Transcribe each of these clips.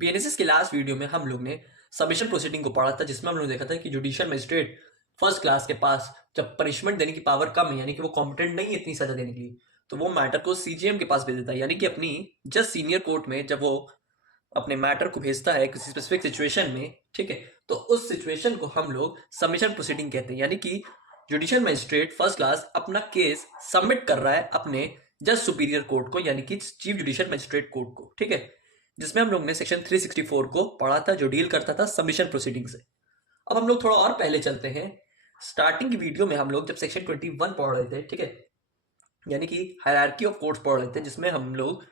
BNSS के last video में हम लोग ने सबमिशन प्रोसीडिंग को पढ़ा था, जिसमें हम लोग ने देखा था कि जुडिशियल मजिस्ट्रेट फर्स्ट क्लास के पास जब पनिशमेंट देने की पावर कम है, यानी कि वो कॉम्पिटेंट नहीं है इतनी सजा देने के लिए, तो वो मैटर को सीजीएम के पास भेज देता है, यानी कि अपनी जज सीनियर कोर्ट में जब वो अपने मैटर को भेजता है किसी स्पेसिफिक सिचुएशन में, ठीक है, तो उस सिचुएशन को हम लोग सबमिशन प्रोसीडिंग कहते हैं। यानी कि जुडिशियल मजिस्ट्रेट फर्स्ट क्लास अपना केस सबमिट कर रहा है अपने जज सुपीरियर कोर्ट को, यानी कि चीफ जुडिशियल मजिस्ट्रेट कोर्ट को, ठीक है, जिसमें हम लोग ने सेक्शन 364 को पढ़ा था, जो डील करता था सबमिशन प्रोसीडिंग से। अब हम लोग थोड़ा और पहले चलते हैं। स्टार्टिंग की वीडियो में हम लोग जब सेक्शन 21 पढ़ रहे थे, ठीक है, यानी कि हायरार्की ऑफ कोर्ट्स पढ़ रहे थे, जिसमें हम लोग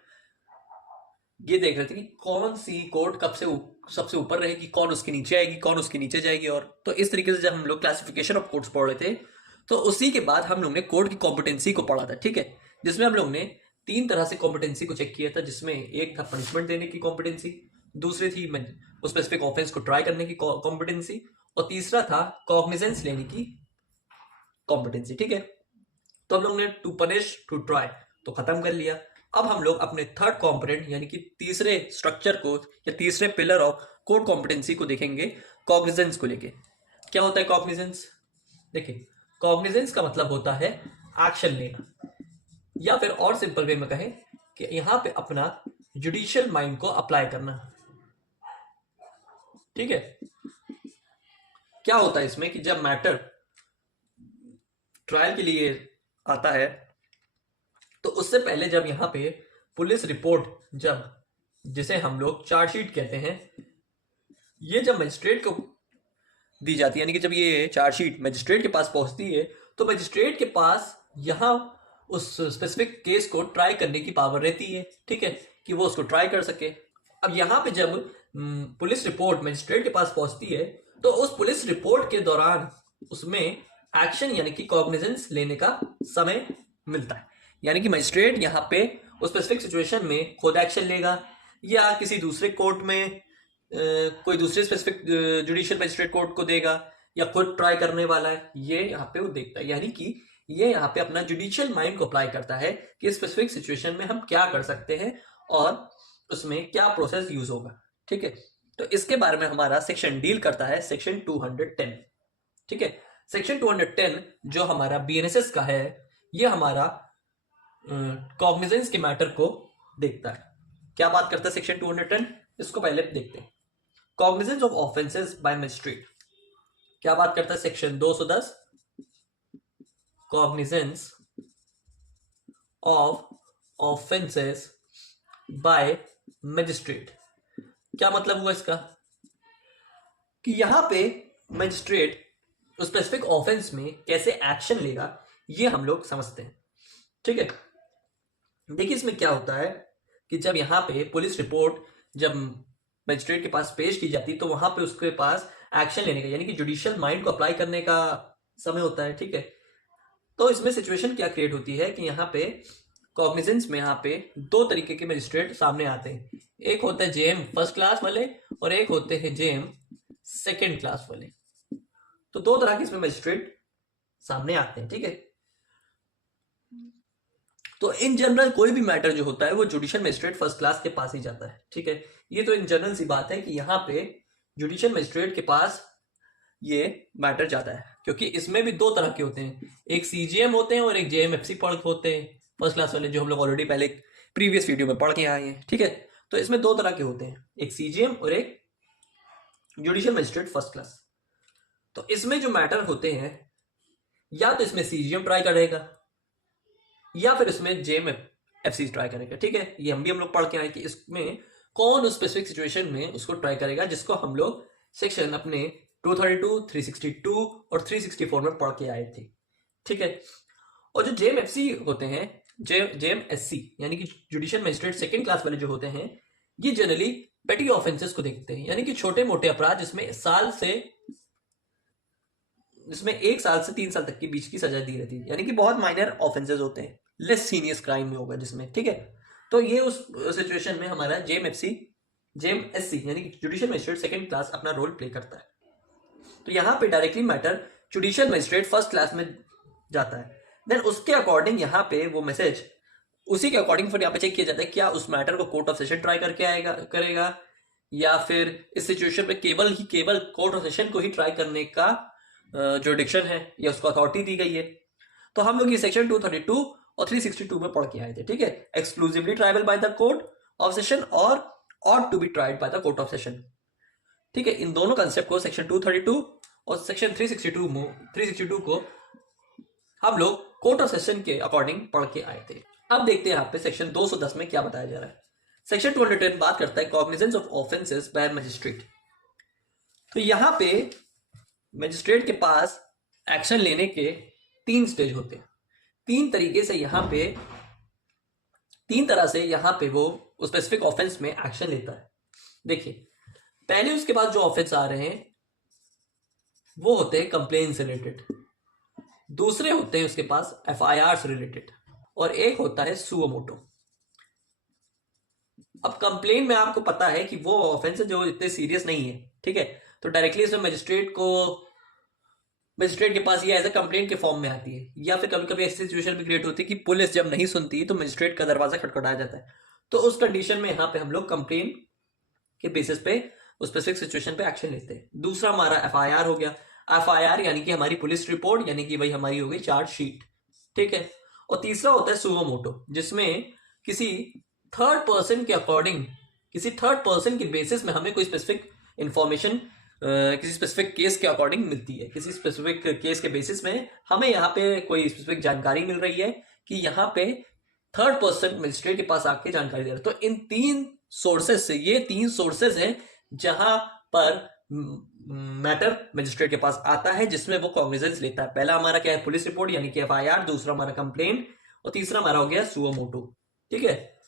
ये देख रहे थे कि कौन सी कोर्ट कब से सबसे ऊपर रहेगी, कौन उसके नीचे आएगी, कौन उसके नीचे जाएगी, और तो इस तरीके से जब हम लोग क्लासिफिकेशन ऑफ कोर्ट्स पढ़ रहे थे, तो उसी के बाद हम लोग ने कोर्ट की कॉम्पिटेंसी को पढ़ा था, ठीक है, जिसमें हम लोग ने 3 तरह से कॉम्पिटेंसी को चेक किया था, जिसमें एक था पनिशमेंट देने की कॉम्पिटेंसी, दूसरी थी उस स्पेसिफिक ऑफेंस को ट्राई करने की कॉम्पिटेंसी, और तीसरा था कॉग्निजेंस लेने की कॉम्पिटेंसी, ठीक है। तो हम लोग ने टू पनिश टू ट्राई तो खत्म कर लिया। अब हम लोग अपने थर्ड कॉम्पोनेंट यानी कि तीसरे स्ट्रक्चर को या तीसरे पिलर ऑफ कोर्ट कॉम्पिटेंसी को देखेंगे, कॉग्निजेंस को लेके। क्या होता है कॉग्निजेंस? देखिए, कॉग्निजेंस का मतलब होता है एक्शन लेना, या फिर और सिंपल वे में कहें कि यहां पे अपना जुडिशियल माइंड को अप्लाई करना, ठीक है। क्या होता है इसमें कि जब मैटर ट्रायल के लिए आता है, तो उससे पहले जब यहाँ पे पुलिस रिपोर्ट, जब जिसे हम लोग चार्जशीट कहते हैं, ये जब मजिस्ट्रेट को दी जाती है, यानी कि जब ये चार्जशीट मजिस्ट्रेट के पास पहुंचती है, तो मजिस्ट्रेट के पास यहाँ उस स्पेसिफिक केस को ट्राई करने की पावर रहती है, ठीक है, कि वो उसको ट्राई कर सके। अब यहाँ पे जब पुलिस रिपोर्ट मजिस्ट्रेट के पास पहुंचती है, तो उस पुलिस रिपोर्ट के दौरान उसमें एक्शन यानी कि कॉग्निजेंस लेने का समय मिलता है, यानी कि मजिस्ट्रेट यहाँ पे उस स्पेसिफिक सिचुएशन में खुद एक्शन लेगा, या किसी दूसरे कोर्ट में कोई दूसरे स्पेसिफिक जुडिशियल मजिस्ट्रेट कोर्ट को देगा, या खुद ट्राई करने वाला है, ये यहाँ पे वो देखता है। यानी कि ये यहाँ पे अपना जुडिशियल माइंड को अप्लाई करता है कि स्पेसिफिक सिचुएशन में हम क्या कर सकते हैं और उसमें क्या प्रोसेस यूज होगा, ठीक है। तो इसके बारे में हमारा सेक्शन डील करता है, सेक्शन 210, ठीक है। सेक्शन 210 जो हमारा बीएनएसएस का है, ये हमारा कॉग्निजेंस के मैटर को देखता है। क्या बात करता है सेक्शन 210? इसको पहले देखते हैं। Cognizance of offences by magistrate क्या बात करता है? Section 210, cognizance of offences by magistrate. क्या मतलब हुआ इसका? कि यहां पे मजिस्ट्रेट उस स्पेसिफिक ऑफेंस में कैसे एक्शन लेगा, ये हम लोग समझते हैं, ठीक है। देखिए, इसमें क्या होता है कि जब यहाँ पे पुलिस रिपोर्ट जब मजिस्ट्रेट के पास पेश की जाती है, तो वहां पे उसके पास एक्शन लेने का यानी कि जुडिशियल माइंड को अप्लाई करने का समय होता है, ठीक है। तो इसमें सिचुएशन क्या क्रिएट होती है कि यहाँ पे कॉग्निजेंस में यहाँ पे 2 तरीके के मजिस्ट्रेट सामने आते हैं। एक होता है जेएम फर्स्ट क्लास वाले और एक होते हैं जेएम सेकेंड क्लास वाले। तो 2 तरह के इसमें मजिस्ट्रेट सामने आते हैं, ठीक है। तो इन जनरल कोई भी मैटर जो होता है वो जुडिशियल मजिस्ट्रेट फर्स्ट क्लास के पास ही जाता है, ठीक है। ये तो इन जनरल सी बात है कि यहाँ पे जुडिशियल मजिस्ट्रेट के पास ये मैटर जाता है, क्योंकि इसमें भी 2 तरह के होते हैं, एक सीजीएम होते हैं और एक जेएमएफसी पढ़ होते हैं फर्स्ट क्लास वाले, जो हम लोग ऑलरेडी पहले प्रीवियस वीडियो में पढ़ के आए हैं, ठीक है। तो इसमें 2 तरह के होते हैं, एक सीजीएम और एक जुडिशियल मजिस्ट्रेट फर्स्ट क्लास। तो इसमें जो मैटर होते हैं, या तो इसमें सीजीएम ट्राई करेगा या फिर इसमें जेएमएफसी ट्राई करेगा, ठीक है। ये हम लोग पढ़ के आए कि इसमें कौन उस स्पेसिफिक सिचुएशन में उसको ट्राई करेगा, जिसको हम लोग सेक्शन अपने 232, 362 और 364 में पढ़ के आए थे, ठीक है। और जो जेएमएफसी होते हैं, जेएमएससी यानी कि जुडिशियल मजिस्ट्रेट सेकंड क्लास वाले जो होते हैं, ये जनरली पेटी ऑफेंसेस को देखते हैं, यानी कि छोटे मोटे अपराध जिसमें 1 साल से 3 साल तक के बीच की सजा दी रहती है, यानी कि बहुत माइनर ऑफेंसेस होते हैं, लेस सीनियस क्राइम में होगा जिसमें, ठीक है। तो ये उस सिचुएशन में हमारा जेएमएससी यानी कि जुडिशियल मजिस्ट्रेट सेकंड क्लास अपना रोल प्ले करता है। तो यहाँ पे directly matter judicial magistrate first class में जाता है, देन उसके अकॉर्डिंग यहाँ पे वो मैसेज उसी के अकॉर्डिंग फिर यहाँ पे चेक किया जाता है क्या उस मैटर को कोर्ट ऑफ सेशन ट्राई करके करेगा, या फिर इस सिचुएशन में केवल कोर्ट ऑफ सेशन को ही ट्राई करने का जो डिक्शन है या उसको अथॉरिटी दी गई है। तो हम लोग ये सेक्शन 232 और 362 में पढ़ के आए थे, ठीक है। Exclusively triable by the court of session और ought to be tried by the court of session, ठीक है। इन दोनों कंसेप्ट को सेक्शन 232 और सेक्शन 362 को हम लोग कोर्ट ऑफ सेशन के अकॉर्डिंग पढ़ के आए थे। अब देखते हैं यहाँ पे सेक्शन 210 में क्या बताया जा रहा है। सेक्शन 210 बात करता है cognizance of offences by magistrate. तो यहाँ पे मजिस्ट्रेट के पास एक्शन लेने के 3 स्टेज होते हैं। 3 तरह से यहाँ पे वो स्पेसिफिक ऑफेंस में एक्शन लेता है। देखिए, पहले उसके पास जो ऑफेंस आ रहे हैं वो होते हैं कंप्लेन से रिलेटेड, दूसरे होते हैं उसके पास एफआईआर से रिलेटेड, और एक होता है सुओ मोटो। अब कंप्लेन में आपको पता है कि वो ऑफेंस है जो इतने सीरियस नहीं है, ठीक है। तो डायरेक्टली इसमें मजिस्ट्रेट के पास ये एज ए कंप्लेंट के फॉर्म में आती है, या फिर कभी कभी ऐसी सिचुएशन भी क्रिएट होती है कि पुलिस जब नहीं सुनती तो मजिस्ट्रेट का दरवाजा खटखटाया जाता है। तो उस कंडीशन में यहाँ पे हम लोग कंप्लेन के बेसिस पे उस स्पेसिफिक सिचुएशन पे एक्शन लेते हैं। दूसरा हमारा एफआईआर हो गया। एफआईआर यानी कि हमारी पुलिस रिपोर्ट, यानी कि भाई हमारी हो गई चार्जशीट, ठीक है। और तीसरा होता है सुओ मोटो, जिसमें किसी थर्ड पर्सन के बेसिस में हमें कोई स्पेसिफिक इंफॉर्मेशन किसी स्पेसिफिक केस के अकॉर्डिंग मिलती है। किसी स्पेसिफिक केस के बेसिस में हमें यहाँ पे कोई स्पेसिफिक जानकारी मिल रही है कि यहाँ पे थर्ड पर्सन मजिस्ट्रेट के पास आके जानकारी दे रहा है। तो इन 3 सोर्सेस से, ये 3 सोर्सेस हैं जहां पर मैटर मजिस्ट्रेट के पास आता है, जिसमें वो कॉग्निजेंस लेता है। पहला हमारा क्या है, पुलिस रिपोर्ट यानी कि एफआईआर, दूसरा हमारा कंप्लेंट, और तीसरा हमारा हो गया सुओ मोटो, ठीक है।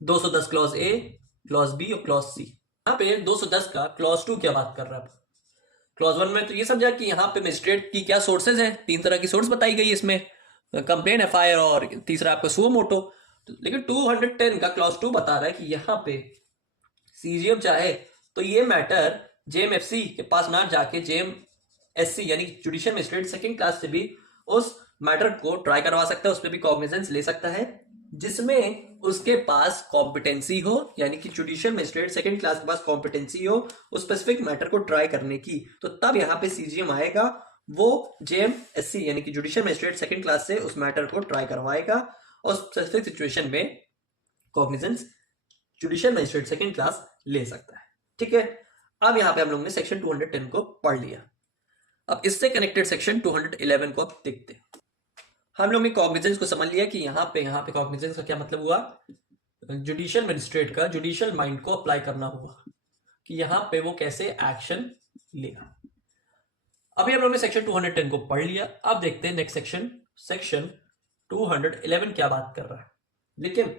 210 क्लॉज ए, क्लॉज बी और क्लॉज सी। यहाँ पे 210 का क्लॉज 2 क्या बात कर रहा है। क्लॉज 1 में तो ये समझा कि यहाँ पे मजिस्ट्रेट की क्या सोर्सेज हैं, 3 तरह की सोर्स बताई गई इसमें, कंप्लेंट, एफआईआर और तीसरा आपका सुओ मोटो। लेकिन 210 का क्लॉज 2 बता रहा है कि यहाँ पे सीजीएम चाहे तो ये मैटर जेएमएफसी के पास ना जाके जेएमएससी यानी जुडिशियल मजिस्ट्रेट सेकंड क्लास से भी उस मैटर को ट्राई करवा सकता है, उसमें भी कॉग्निजेंस ले सकता है, जिसमें उसके पास कॉम्पिटेंसी हो, यानी कि जुडिशियल मजिस्ट्रेट सेकंड क्लास के पास कॉम्पिटेंसी हो उस स्पेसिफिक मैटर को ट्राई करने की। तो तब यहाँ पे सीजीएम आएगा, वो जेएमएससी यानी कि जुडिशियल मजिस्ट्रेट सेकंड क्लास से उस मैटर को ट्राई करवाएगा, और स्पेसिफिक सिचुएशन में cognizance judicial magistrate second class ले सकता है, ठीक है। अब यहाँ पे हम लोगों ने सेक्शन 210 को पढ़ लिया। अब इससे कनेक्टेड सेक्शन 211 को अब देखते हैं। हम लोग ने कॉग्निजेंस को समझ लिया कि यहाँ पे कॉग्निजेंस का क्या मतलब हुआ, जुडिशियल मजिस्ट्रेट का जुडिशियल माइंड को अप्लाई करना हुआ कि यहाँ पे वो कैसे एक्शन लेगा। अभी हम लोग ने सेक्शन 210 को पढ़ लिया। अब देखते हैं नेक्स्ट सेक्शन 211 क्या बात कर रहा है। लेकिन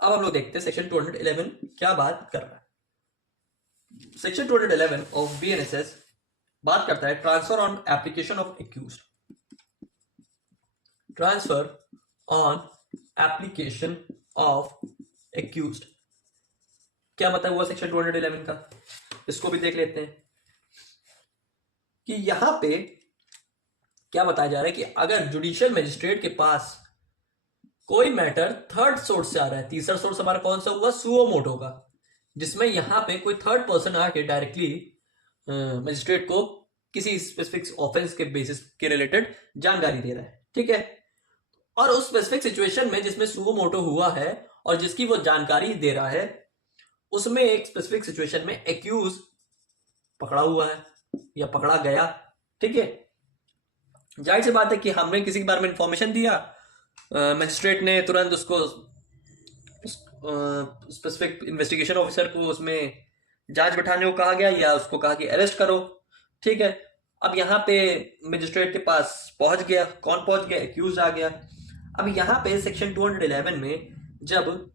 अब हम लोग देखते हैं सेक्शन 211 क्या बात कर रहा है। सेक्शन 211 ऑफ बीएनएसएस बात करता है transfer on application of accused. Transfer on application of accused क्या मतलब हुआ सेक्शन 211 का, इसको भी देख लेते हैं कि यहां पे क्या बताया जा रहा है कि अगर जुडिशियल मजिस्ट्रेट के पास कोई मैटर थर्ड सोर्स से आ रहा है, तीसरा सोर्स हमारा कौन सा हुआ, सुओ मोटो का, जिसमें यहां पे कोई थर्ड पर्सन आके डायरेक्टली मजिस्ट्रेट को किसी स्पेसिफिक ऑफेंस के बेसिस के रिलेटेड जानकारी दे रहा है, ठीक है। और उस स्पेसिफिक सिचुएशन में जिसमें सुओ मोटो हुआ है और जिसकी वो जानकारी दे रहा है, उसमें एक स्पेसिफिक सिचुएशन में एक्यूज पकड़ा हुआ है या पकड़ा गया, ठीक है। जाहिर सी बात है कि हमने किसी के बारे में इंफॉर्मेशन दिया, मजिस्ट्रेट ने तुरंत उसको स्पेसिफिक इन्वेस्टिगेशन ऑफिसर को उसमें जांच बिठाने को कहा गया या उसको कहा कि अरेस्ट करो, ठीक है। अब यहाँ पे मजिस्ट्रेट के पास पहुंच गया, कौन पहुंच गया, एक्यूज आ गया। अब यहाँ पे सेक्शन 211 में जब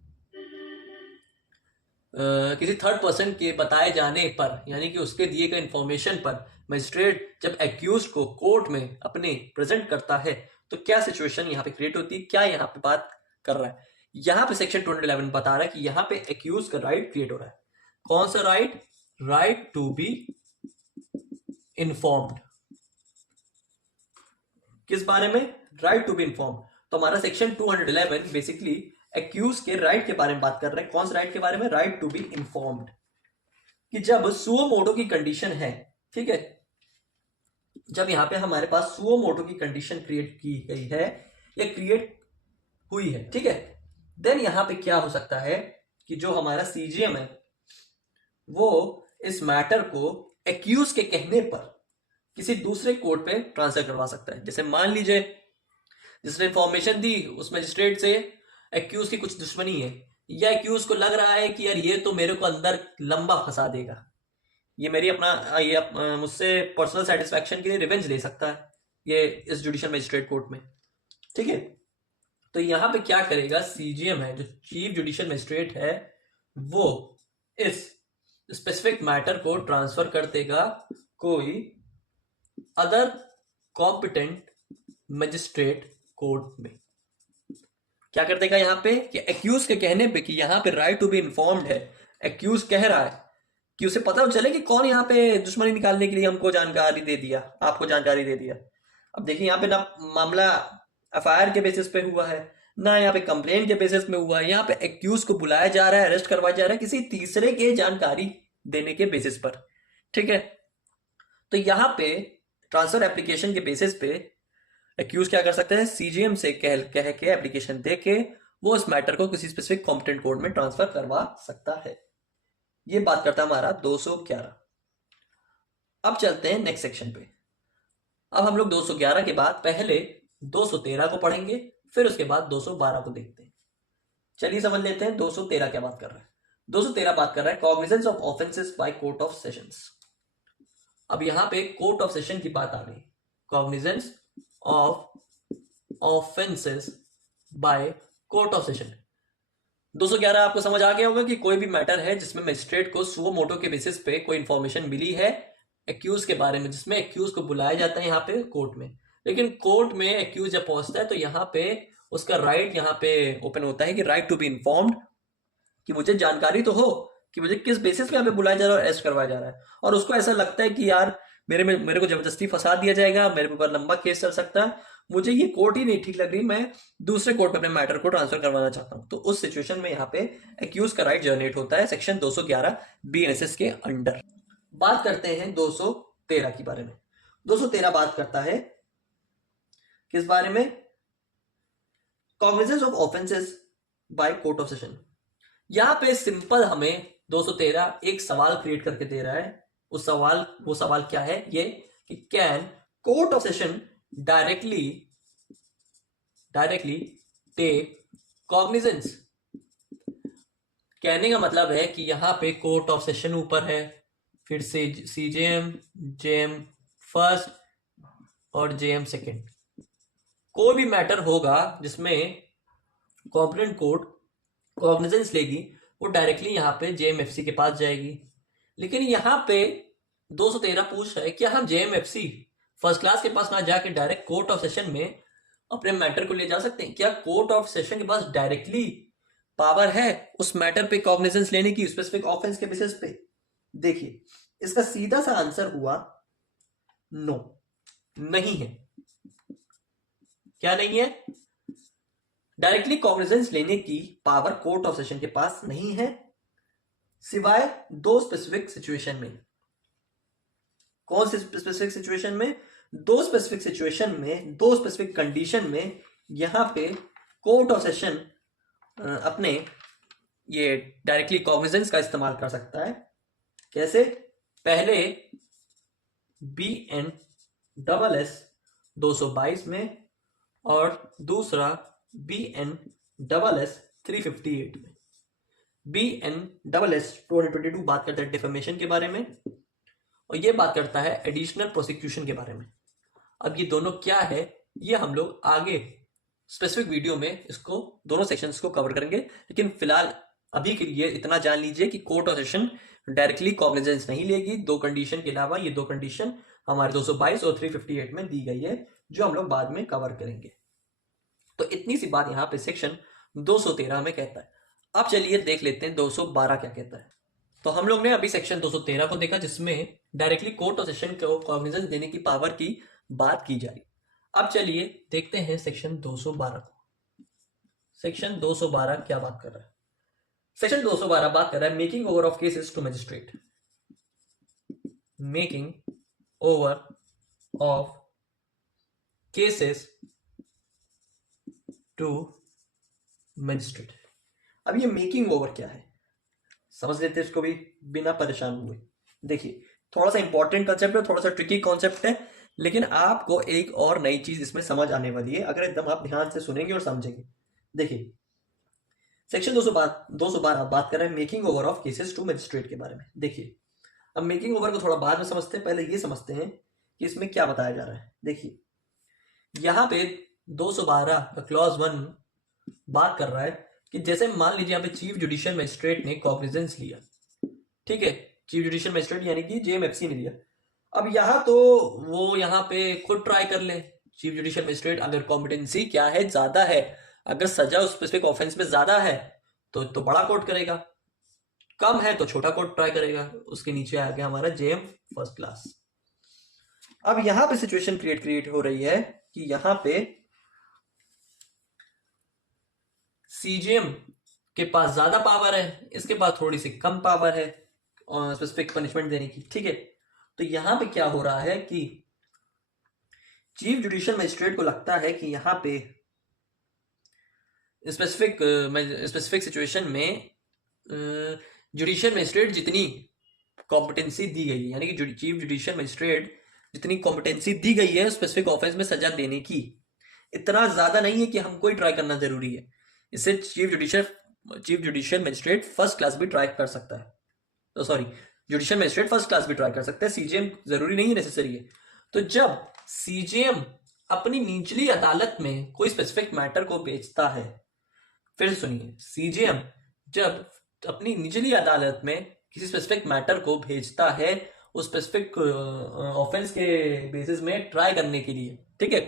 किसी थर्ड पर्सन के बताए जाने पर, यानी कि उसके दिए गए इंफॉर्मेशन पर मजिस्ट्रेट जब एक्यूज को कोर्ट में अपने प्रेजेंट करता है, तो क्या सिचुएशन यहाँ पे क्रिएट होती है, क्या यहाँ पे बात कर रहा है। यहाँ पे सेक्शन 211 बता रहा है कि यहाँ पे एक्यूज का राइट क्रिएट हो रहा है। कौन सा right, right to be informed. किस बारे में, राइट टू बी इन्फॉर्म्ड। तो हमारा सेक्शन 211 बेसिकली एक्यूज के राइट के बारे में बात कर रहे हैं। कौन से राइट के बारे में? राइट टू बी इन्फॉर्म्ड, कि जब सुओ मोटो की कंडीशन है, ठीक है, जब यहां पे हमारे पास सुओ मोटो की कंडीशन क्रिएट की गई है या क्रिएट हुई है, ठीक है, देन यहां पे क्या हो सकता है कि जो हमारा सीजीएम है वो इस मैटर को एक्यूज के कहने पर किसी दूसरे कोर्ट पे ट्रांसफर करवा सकता है। जैसे मान लीजिए जिसने इंफॉर्मेशन दी उस मजिस्ट्रेट से एक्यूज की कुछ दुश्मनी है, या एक्यूज को लग रहा है कि यार ये तो मेरे को अंदर लंबा फंसा देगा, ये मेरी मुझसे पर्सनल सेटिस्फैक्शन के लिए रिवेंज ले सकता है ये इस जुडिशियल मजिस्ट्रेट कोर्ट में, ठीक है। तो यहां पे क्या करेगा सीजीएम है, जो चीफ जुडिशियल मजिस्ट्रेट है, वो इस स्पेसिफिक मैटर को ट्रांसफर कर देगा कोई अदर कॉम्पिटेंट मजिस्ट्रेट कोर्ट में। क्या कर देगा यहां पे कि एक्यूज के कहने पे कि यहां पे राइट टू बी इन्फॉर्म्ड है, एक्यूज कह रहा है कि उसे पता चले कि कौन यहाँ पे दुश्मनी निकालने के लिए हमको जानकारी दे दिया, आपको जानकारी दे दिया। अब देखिए यहाँ पे ना मामला एफआईआर के बेसिस पे हुआ है, ना यहाँ पे कंप्लेन के बेसिस में हुआ है, यहाँ पे एक्यूज को बुलाया जा रहा है, अरेस्ट करवाया जा रहा है किसी तीसरे के जानकारी देने के बेसिस पर, ठीक है। तो यहाँ पे ट्रांसफर एप्लीकेशन के बेसिस पे एक्यूज क्या कर सकते हैं, सीजीएम से कह के एप्लीकेशन दे के वो इस मैटर को किसी स्पेसिफिक कॉम्पिटेंट कोर्ट में ट्रांसफर करवा सकता है। ये बात करता है हमारा 211। अब चलते हैं नेक्स्ट सेक्शन पे। अब हम लोग 211 के बाद पहले 213 को पढ़ेंगे, फिर उसके बाद 212 को देखते हैं। चलिए समझ लेते हैं 213 क्या बात कर रहा है। 213 बात कर रहा है cognizance of offences by court of sessions. अब यहां पे कोर्ट ऑफ सेशन की बात आ गई, cognizance of offences by court of session. 211 आपको समझ आ गया होगा कि कोई भी मैटर है जिसमें मजिस्ट्रेट को सुओ मोटो के बेसिस पे कोई इंफॉर्मेशन मिली है एक्यूज के बारे में, जिसमें एक्यूज को बुलाया जाता है यहाँ पे कोर्ट में, लेकिन कोर्ट में एक्यूज जब पहुंचता है तो यहाँ पे उसका राइट यहाँ पे ओपन होता है कि राइट टू बी इन्फॉर्म्ड, कि मुझे जानकारी तो हो कि मुझे किस बेसिस पे यहाँ पे बुलाया जा रहा है और अरेस्ट करवाया जा रहा है। और उसको ऐसा लगता है कि यार मेरे को जबरदस्ती फंसा दिया जाएगा, मेरे ऊपर लंबा केस चल सकता है, मुझे ये कोर्ट ही नहीं ठीक लग रही, मैं दूसरे कोर्ट पे अपने मैटर को ट्रांसफर करवाना चाहता हूं। तो उस सिचुएशन में यहाँ पे एक्यूज का राइट जनरेट होता है सेक्शन 211 बीएनएसएस के अंडर। बात करते हैं 213 के बारे में। 213 बात करता है किस बारे में, cognizance of offences by court of session. यहां पे सिंपल हमें 213 एक सवाल क्रिएट करके दे रहा है। वो सवाल क्या है ये कि can court of session directly take cognizance. कहने का मतलब है कि यहां पे कोर्ट ऑफ सेशन ऊपर है, फिर से सीजेएम, जेएम फर्स्ट और जेएम सेकंड। कोई भी मैटर होगा जिसमें कॉम्पिटेंट कोर्ट कॉग्निजेंस लेगी वो डायरेक्टली यहाँ पे जेएमएफसी के पास जाएगी। लेकिन यहाँ पे 213 पूछ रहा है क्या हम जेएमएफसी फर्स्ट क्लास के पास ना जाके डायरेक्ट कोर्ट ऑफ सेशन में अपने मैटर को ले जा सकते हैं? क्या कोर्ट ऑफ सेशन के पास डायरेक्टली पावर है उस मैटर पे कॉग्निजेंस लेने की स्पेसिफिक ऑफेंस के बेसिस पे? देखिए इसका सीधा सा आंसर हुआ नो, नहीं है। क्या नहीं है? डायरेक्टली कॉग्निजेंस लेने की पावर कोर्ट ऑफ सेशन के पास नहीं है, सिवाय दो स्पेसिफिक सिचुएशन में। कौन सी स्पेसिफिक सिचुएशन में? दो स्पेसिफिक सिचुएशन में, दो स्पेसिफिक कंडीशन में यहां पे कोर्ट ऑफ सेशन अपने ये डायरेक्टली कॉग्निजेंस का इस्तेमाल कर सकता है। कैसे? पहले BNSS 222 में और दूसरा BNSS 358 में। BNSS 222 बात करता है डिफेमेशन के बारे में और ये बात करता है एडिशनल प्रोसिक्यूशन के बारे में। अब ये दोनों क्या है ये हम लोग आगे स्पेसिफिक वीडियो में इसको दोनों सेक्शंस को कवर करेंगे, लेकिन फिलहाल अभी के लिए इतना जान लीजिए कि court of session directly cognizance नहीं लेगी। दो कंडीशन के अलावा ये दो कंडीशन हमारे 222 और 358 में दी गई है, जो हम लोग बाद में कवर करेंगे। तो इतनी सी बात यहाँ पे सेक्शन 213 में कहता है। अब चलिए देख लेते हैं 212 क्या कहता है। तो हम लोग ने अभी सेक्शन 213 को देखा जिसमें डायरेक्टली कोर्ट ऑफ सेशन को कॉग्निजेंस देने की पावर की बात की जा रही। अब चलिए देखते हैं सेक्शन 212 को। सेक्शन 212 क्या बात कर रहा है? सेक्शन 212 बात कर रहा है making over of cases to magistrate. Making over of cases to magistrate. अब ये मेकिंग ओवर क्या है समझ लेते हैं इसको भी बिना परेशान हुए। देखिए थोड़ा सा इंपॉर्टेंट कॉन्सेप्ट है, थोड़ा सा ट्रिकी कॉन्सेप्ट है, लेकिन आपको एक और नई चीज इसमें समझ आने वाली है अगर एकदम आप ध्यान से सुनेंगे और समझेंगे। देखिए सेक्शन 212 बात कर रहे हैं making over of cases to magistrate के बारे में। देखिए अब मेकिंग ओवर को थोड़ा बाद में समझते हैं, पहले ये समझते हैं कि इसमें क्या बताया जा रहा है। देखिए यहाँ पे 212 का क्लॉज 1 बात कर रहा है कि जैसे मान लीजिए यहाँ पे चीफ जुडिशियल मजिस्ट्रेट ने कॉग्निजेंस लिया, ठीक है, चीफ जुडिशियल मजिस्ट्रेट यानी कि जेएमएफसी ने लिया। अब यहाँ तो वो यहाँ पे खुद ट्राई कर ले चीफ जुडिशियल मजिस्ट्रेट, अगर कॉम्पिटेंसी क्या है ज्यादा है, अगर सजा उस स्पेसिफिक ऑफेंस में ज्यादा है तो बड़ा कोर्ट करेगा, कम है तो छोटा कोर्ट ट्राई करेगा, उसके नीचे आ गया हमारा जेएम फर्स्ट क्लास। अब यहां पे सिचुएशन क्रिएट हो रही है कि यहां पे सीजेएम के पास ज्यादा पावर है, इसके पास थोड़ी सी कम पावर है स्पेसिफिक पनिशमेंट देने की, ठीक है। तो यहां पे क्या हो रहा है कि चीफ जुडिशियल मजिस्ट्रेट को लगता है कि यहां पे स्पेसिफिक सिचुएशन में जुडिशियल मजिस्ट्रेट जितनी कॉम्पिटेंसी दी गई है, यानी कि चीफ जुडिशियल मजिस्ट्रेट जितनी कॉम्पिटेंसी दी गई है स्पेसिफिक ऑफेंस में सजा देने की, इतना ज्यादा नहीं है कि हमको ही ट्राई करना जरूरी है। इससे chief judicial magistrate first class भी ट्राई कर सकता है, तो sorry judicial magistrate first class भी ट्राई कर सकता है, सीजेएम जरूरी नहीं है, नेसेसरी है। तो जब सीजेएम अपनी निचली अदालत में कोई स्पेसिफिक मैटर को भेजता है, फिर सुनिए, सीजेएम जब अपनी निचली अदालत में किसी स्पेसिफिक मैटर को भेजता है उस स्पेसिफिक ऑफेंस के बेसिस में ट्राई करने के लिए, ठीक है,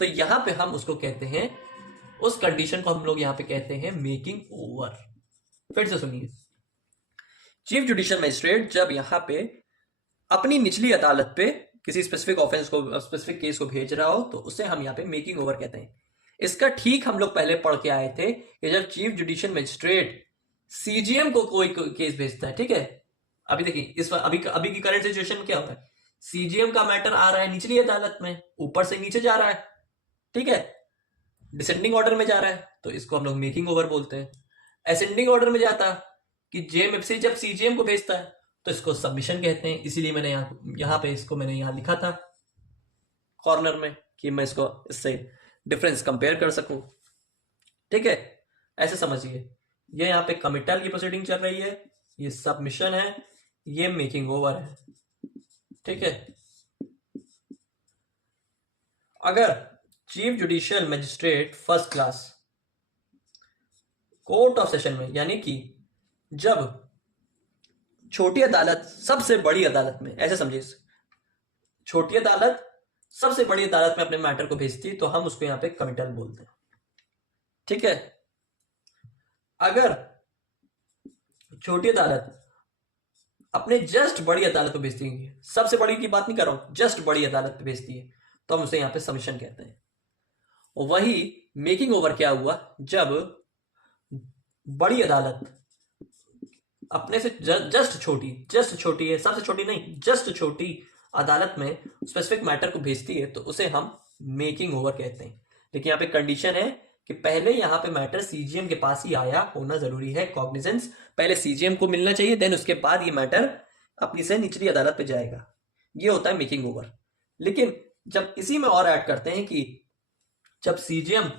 तो यहां पे हम उसको कहते हैं, उस कंडीशन को हम लोग यहां पे कहते हैं मेकिंग ओवर। फिर से सुनिए, चीफ जुडिशियल मजिस्ट्रेट जब यहां पे अपनी निचली अदालत पे किसी स्पेसिफिक ऑफेंस को, स्पेसिफिक केस को भेज रहा हो, तो उसे हम यहाँ पे मेकिंग ओवर कहते हैं। इसका ठीक हम लोग पहले पढ़ के आए थे कि जब चीफ जुडिशियल मजिस्ट्रेट सीजीएम को कोई केस भेजता है, ठीक है, अभी देखिए इस अभी की करंट सिचुएशन में क्या हो रहा है, सीजीएम का मैटर आ रहा है निचली अदालत में, ऊपर से नीचे जा रहा है, ठीक है, डिसेंडिंग ऑर्डर में जा रहा है, तो इसको हम लोग मेकिंग ओवर बोलते हैं। असेंडिंग ऑर्डर में जाता कि जेएमएफसी जब सीजीएम को भेजता है तो इसको सबमिशन कहते हैं, इसीलिए मैंने यहाँ पे इसको मैंने यहाँ लिखा था कॉर्नर में कि मैं इसको इससे डिफरेंस कंपेयर कर सकूं, ठीक है, ऐसे समझिए। ये यहाँ पे कमिटल की प्रोसीडिंग चल रही है, ये सबमिशन है, ये मेकिंग ओवर है, ठीक है। अगर chief judicial magistrate first class court of session में, यानी कि जब छोटी अदालत सबसे बड़ी अदालत में, ऐसे समझिए, छोटी अदालत सबसे बड़ी अदालत में अपने मैटर को भेजती है तो हम उसको यहां पे कमिटल बोलते हैं, ठीक है। अगर छोटी अदालत अपने जस्ट बड़ी अदालत को भेजती है, सबसे बड़ी की बात नहीं कर रहा हूं, जस्ट बड़ी अदालत पे भेजती है, तो हम उसे यहां पे सबमिशन कहते हैं। वही मेकिंग ओवर क्या हुआ, जब बड़ी अदालत अपने से जस्ट छोटी है, सबसे छोटी नहीं, जस्ट छोटी अदालत में स्पेसिफिक मैटर को भेजती है तो उसे हम मेकिंग ओवर कहते हैं। लेकिन यहाँ पे कंडीशन है कि पहले यहाँ पे मैटर सीजीएम के पास ही आया होना जरूरी है, कॉग्निजेंस पहले सीजीएम को मिलना चाहिए, देन उसके बाद ये मैटर अपनी से निचली अदालत पे जाएगा, ये होता है मेकिंग ओवर। लेकिन जब इसी में और ऐड करते हैं कि जब CGM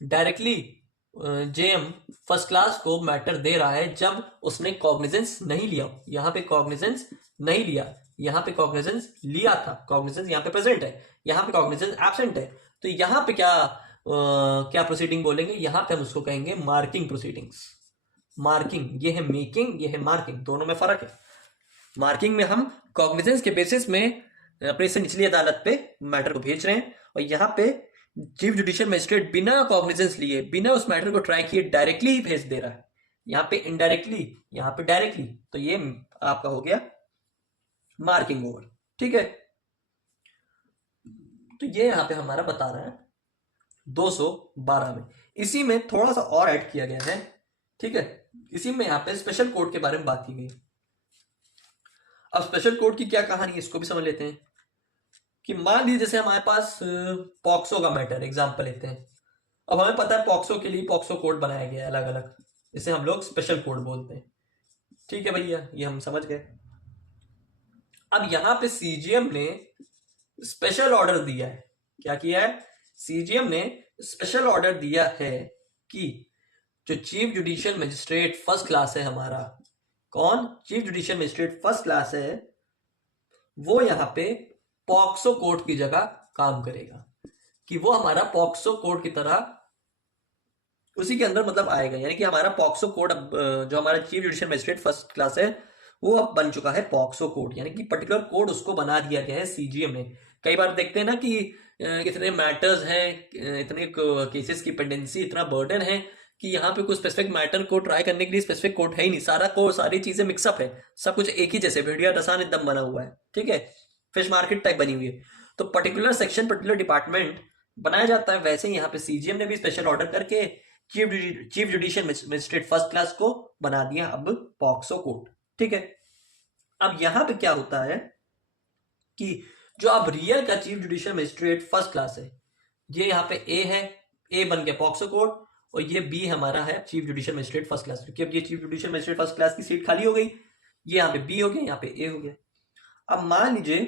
directly JM first class को मैटर दे रहा है जब उसने कॉग्निजेंस नहीं लिया, यहाँ पे कॉग्निजेंस नहीं लिया, यहाँ पे कॉग्निजेंस लिया था, कॉग्निजेंस यहाँ पे प्रेजेंट है, यहाँ पे कॉग्निजेंस एब्सेंट है, तो यहाँ पे क्या प्रोसीडिंग बोलेंगे, यहाँ पे हम उसको कहेंगे मार्किंग प्रोसीडिंग्स। मार्किंग ये है मेकिंग, ये है मार्किंग, दोनों में फर्क है। मार्किंग में हम कॉग्निजेंस के बेसिस में अपने से निचली अदालत पे मैटर को भेज रहे हैं, और यहाँ पे चीफ जुडिशियल मजिस्ट्रेट बिना कॉग्निजेंस लिए, बिना उस मैटर को ट्राई किए डायरेक्टली ही भेज दे रहा है, यहाँ पे इनडायरेक्टली, यहाँ पे डायरेक्टली, तो ये आपका हो गया मार्किंग ओवर, ठीक है। तो ये यहाँ पे हमारा बता रहा है 212 में। इसी में थोड़ा सा और ऐड किया गया है, ठीक है। इसी में यहाँ पे स्पेशल कोड के बारे में बात की गई। अब स्पेशल कोड की क्या कहानी है इसको भी समझ लेते हैं। कि मान लीजिए जैसे हमारे पास पॉक्सो का मैटर एग्जांपल लेते हैं। अब हमें पता है पॉक्सो के लिए पॉक्सो कोड बनाया गया है अलग अलग, इसे हम लोग स्पेशल कोड बोलते हैं, ठीक है भैया, ये हम समझ गए। अब यहां पे सीजीएम ने स्पेशल ऑर्डर दिया है। क्या किया है? सीजीएम ने स्पेशल ऑर्डर दिया है कि जो chief judicial magistrate first class है हमारा, कौन? Chief judicial magistrate first class है, वो यहां पे पॉक्सो कोर्ट की जगह काम करेगा। कि वो हमारा पॉक्सो कोर्ट की तरह उसी के अंदर मतलब आएगा। यानी कि हमारा पॉक्सो कोड अब जो हमारा chief judicial magistrate first class है वो अब बन चुका है पॉक्सो कोड। यानी कि पर्टिकुलर कोड उसको बना दिया गया है सीजीएम ने। कई बार देखते हैं ना कि इतने मैटर्स हैं, इतने केसेस की पेंडेंसी, इतना बर्डन है कि यहाँ पे कोई स्पेसिफिक मैटर को ट्राई करने के लिए स्पेसिफिक कोड है ही नहीं। सारा को सारी चीजें मिक्सअप है, सब कुछ एक ही जैसे भेड़िया रसान एकदम बना हुआ है, ठीक है, फिश मार्केट टाइप बनी हुई है। तो पर्टिकुलर सेक्शन, पर्टिकुलर डिपार्टमेंट बनाया जाता है। वैसे ही यहाँ पे सीजीएम ने भी स्पेशल ऑर्डर करके chief judicial magistrate first class को बना दिया अब पॉक्सो कोर्ट, ठीक है। अब यहां पे क्या होता है कि जो अब रियल का chief judicial magistrate first class है, ये यहाँ पे ए है, ए बन गया पॉक्सो कोर्ट, और ये बी हमारा है chief judicial magistrate first class. क्योंकि अब ये chief judicial magistrate first class की सीट खाली हो गई, ये यहाँ पे बी हो गया, यहाँ पे ए हो गया। अब मान लीजिए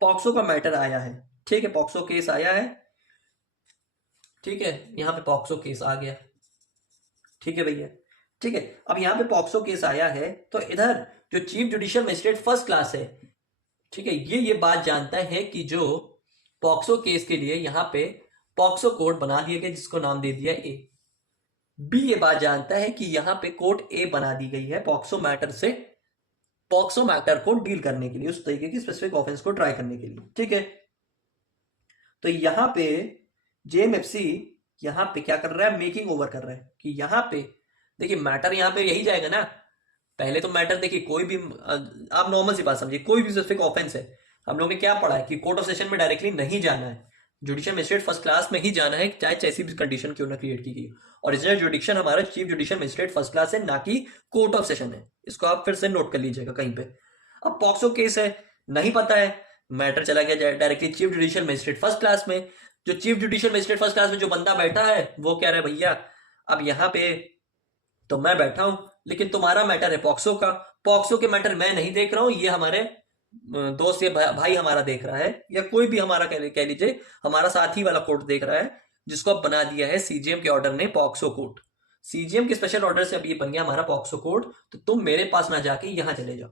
पॉक्सो का मैटर आया है, ठीक है, पॉक्सो केस आया है, ठीक है, यहाँ पे पॉक्सो केस आ गया, ठीक है भैया, ठीक है। अब यहाँ पे पॉक्सो केस आया है तो इधर जो chief judicial magistrate first class है, ठीक है, ये बात जानता है कि जो पॉक्सो केस के लिए यहाँ पे पॉक्सो कोर्ट बना दिया गया जिसको नाम दे दिया ए। बी ये बात जानता है कि यहाँ पे कोर्ट ए बना दी गई है पॉक्सो मैटर से, पॉक्सो मैटर को डील करने के लिए, उस तरीके की स्पेसिफिक ऑफेंस को ट्राई करने के लिए, ठीक है। तो यहाँ पे जेएमएफसी यहाँ पे क्या कर रहा है? मेकिंग ओवर कर रहा है। कि यहाँ पे देखिए मैटर यहाँ पे यही जाएगा ना। पहले तो मैटर देखिए कोई भी आप नॉर्मल सी बात समझिए, कोई भी स्पेसिफिक ऑफेंस है, हम लोगों ने क्या पढ़ा है कि कोर्ट ऑफ सेशन में डायरेक्टली नहीं जाना है, जुडिशियल मजिस्ट्रेट फर्स्ट क्लास में ही जाना है, चाहे जैसी भी कंडीशन क्यों ना क्रिएट की गई। ओरिजिनल जुडिक्शन हमारा chief judicial magistrate first class है, ना कि कोर्ट ऑफ सेशन है। इसको आप फिर से नोट कर लीजिएगा कहीं पे। अब पॉक्सो केस है, नहीं पता है, मैटर चला गया directly chief judicial magistrate first class में। जो chief judicial magistrate first class में जो बंदा बैठा है वो कह रहा है भैया अब यहाँ पे तो मैं बैठा हूं, लेकिन तुम्हारा मैटर है पॉक्सो का, पॉक्सो के मैटर मैं नहीं देख रहा हूं, ये हमारे दोस्त या भाई हमारा देख रहा है, या कोई भी हमारा कह लीजिए हमारा साथी वाला कोर्ट देख रहा है, जिसको अब बना दिया है सीजीएम के ऑर्डर ने पॉक्सो कोर्ट। सीजीएम के स्पेशल ऑर्डर से अब ये बन गया हमारा पॉक्सो कोर्ट, तो तुम मेरे पास ना जाके यहां चले जाओ।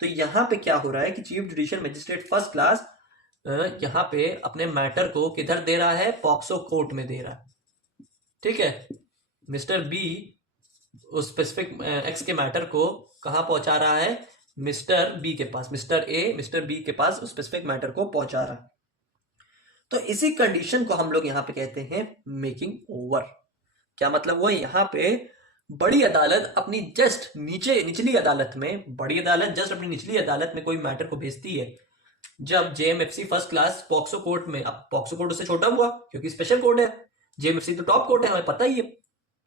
तो यहां पे क्या हो रहा है कि chief judicial magistrate first class यहाँ पे अपने मैटर को किधर दे रहा है? पॉक्सो कोर्ट में दे रहा है, ठीक है। मिस्टर बी उस स्पेसिफिक एक्स के मैटर को कहां पहुंचा रहा है? मिस्टर बी के पास, मिस्टर ए मिस्टर बी के पास उस स्पेसिफिक मैटर को पहुंचा रहा है। तो इसी कंडीशन को हम लोग यहाँ पे कहते हैं मेकिंग ओवर। क्या मतलब? वो यहाँ पे बड़ी अदालत अपनी जस्ट निचली अदालत में, बड़ी अदालत जस्ट अपनी निचली अदालत में कोई मैटर को भेजती है। जब JMFC first class POCSO court में, अब पॉक्सो कोर्ट उससे छोटा हुआ क्योंकि स्पेशल कोर्ट है, जेएमएफसी तो टॉप कोर्ट है, हमें पता ही है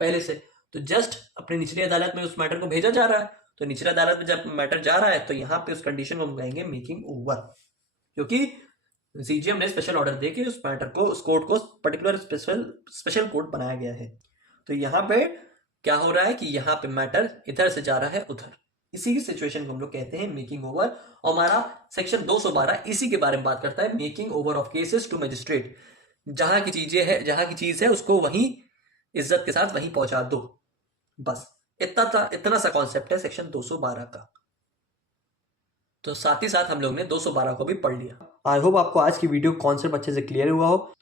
पहले से। तो जस्ट अपनी निचली अदालत में उस मैटर को भेजा जा रहा है। तो निचली अदालत में जब मैटर जा रहा है तो यहाँ पे उस कंडीशन को हम कहेंगे मेकिंग ओवर, क्योंकि सीजीएम ने स्पेशल ऑर्डर देके उस मैटर को, उस कोर्ट को पर्टिकुलर स्पेशल कोर्ट बनाया गया है। तो यहाँ पे क्या हो रहा है कि यहाँ पे मैटर इधर से जा रहा है उधर, इसी की सिचुएशन को हम लोग कहते हैं मेकिंग ओवर। और हमारा सेक्शन 212 इसी के बारे में बात करता है, making over of cases to magistrate. जहां की चीज है उसको वहीं इज्जत के साथ वहीं पहुंचा दो, बस इतना सा कॉन्सेप्ट है सेक्शन 212 का। तो साथ ही साथ हम लोग ने 212 को भी पढ़ लिया। आई होप आपको आज की वीडियो कॉन्सेप्ट अच्छे से क्लियर हुआ हो,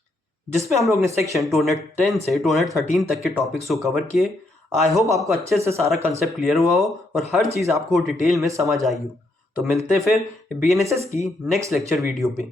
जिसमें हम लोग ने सेक्शन 210 से 213 तक के टॉपिक्स को कवर किए। आई होप आपको अच्छे से सारा कंसेप्ट क्लियर हुआ हो और हर चीज आपको डिटेल में समझ आई हो। तो मिलते फिर बीएनएसएस की नेक्स्ट लेक्चर वीडियो पे।